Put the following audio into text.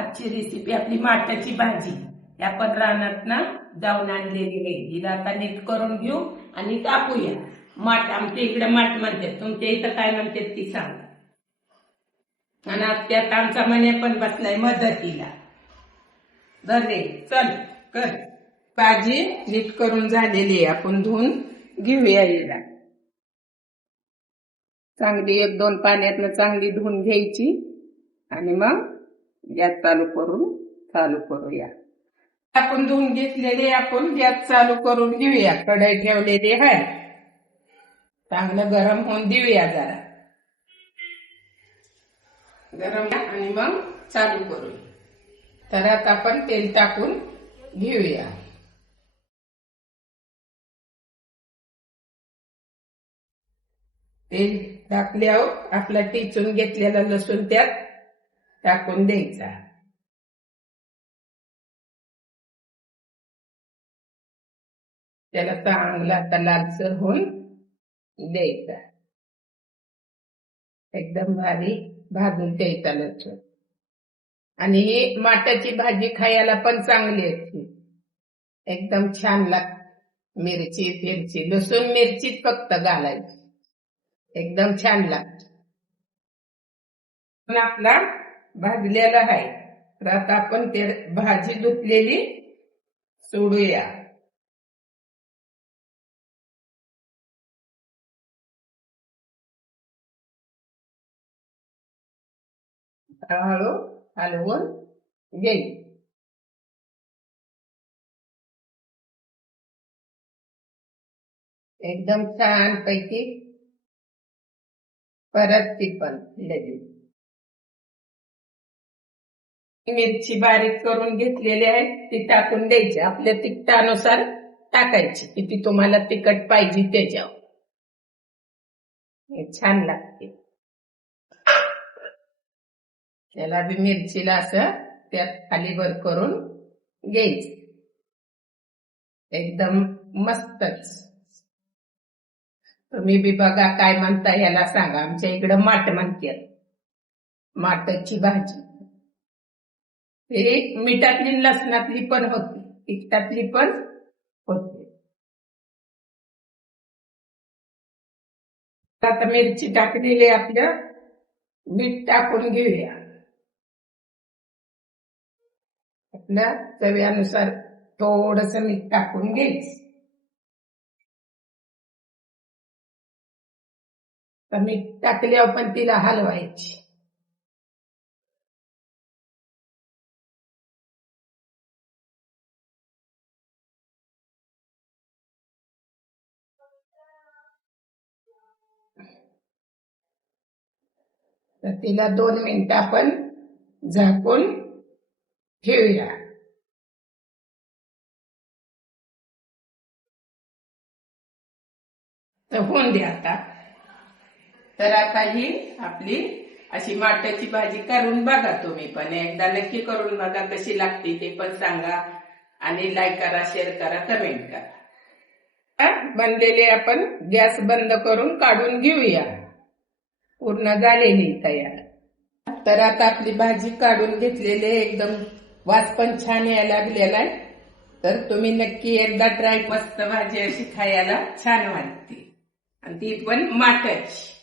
आजची रेसिपी आपली माठाची भाजी. आपण रानात ना जाऊन आणलेली आहे. हिला आता नीट करून घेऊ आणि कापूया. माठ आमच्या इकडे माठ म्हणतात, तुमच्या इथं काय म्हणतात ती सांग. आणि आज त्यात आमचा मने पण बसलाय मदतीला. धरे चल कर. भाजी नीट करून झालेली आहे, आपण धुवून घेऊया हिला. चांगली 1-2 पाण्यातनं चांगली धुवून घ्यायची आणि मग गॅस चालू करूया. आपण धुवून घेतलेले, आपण गॅस चालू करून घेऊया. कढई ठेवलेली आहे, चांगलं गरम होऊन देऊया जरा. गरम आणि मग चालू करूया. तर आता आपण तेल टाकून घेऊया. तेल टाकल्यावर आपला टिचून घेतलेला लसूण त्यात टाकून द्यायचा. त्याला चांगला आता लालसर होऊन द्यायचा. एकदम भारी भाजून द्यायचा लसूण. आणि ही माठाची भाजी खायला पण चांगली असते, एकदम छान लागते. मिरची लसूण मिरची फक्त घालायची, एकदम छान लागते. आपला भाजलेला आहे, तर आता आपण ते भाजी धुतलेली सोडूया. हळू हलवून घ्यायची. एकदम छान पैकी परत ती पण लगेच. मिरची बारीक करून घेतलेली आहे ती टाकून द्यायची. आपल्या तिखटानुसार टाकायची, किती तुम्हाला तिखट पाहिजे त्याच्यावर. छान लागते. त्याला बी मिरचीला असं त्यात खाली वर करून घ्यायचं. एकदम मस्तच. तुम्ही बी बघा काय म्हणता याला सांगा. आमच्या इकडं माठ म्हणतात, माठाची भाजी. हे मिठातली लसणातली पण होती, तिखटातली पण होते. आता मिरची टाकलेली, आपलं मीठ टाकून घेऊया. आपल्या चवीनुसार थोडस मीठ टाकून घ्यायचं. मीठ टाकल्यावर पण तिला हलवायची. तर तिला 2 मिनिटं आपण झाकून ठेवूया. तर होऊन द्या आता. तर आता ही आपली अशी माठाची भाजी करून बघा. तुम्ही पण एकदा नक्की करून बघा, कशी लागते ते पण सांगा. आणि लाईक करा, शेअर करा, कमेंट करा. बनलेले आपण गॅस बंद करून काढून घेऊया. पूर्ण झालेली तयार. तर आता आपली भाजी काढून घेतलेली, एकदम वास पण छान यायला लागलेला आहे. तर तुम्ही नक्की एकदा ट्राय. मस्त भाजी अशी खायला छान वाटते, आणि ती पण माठाची.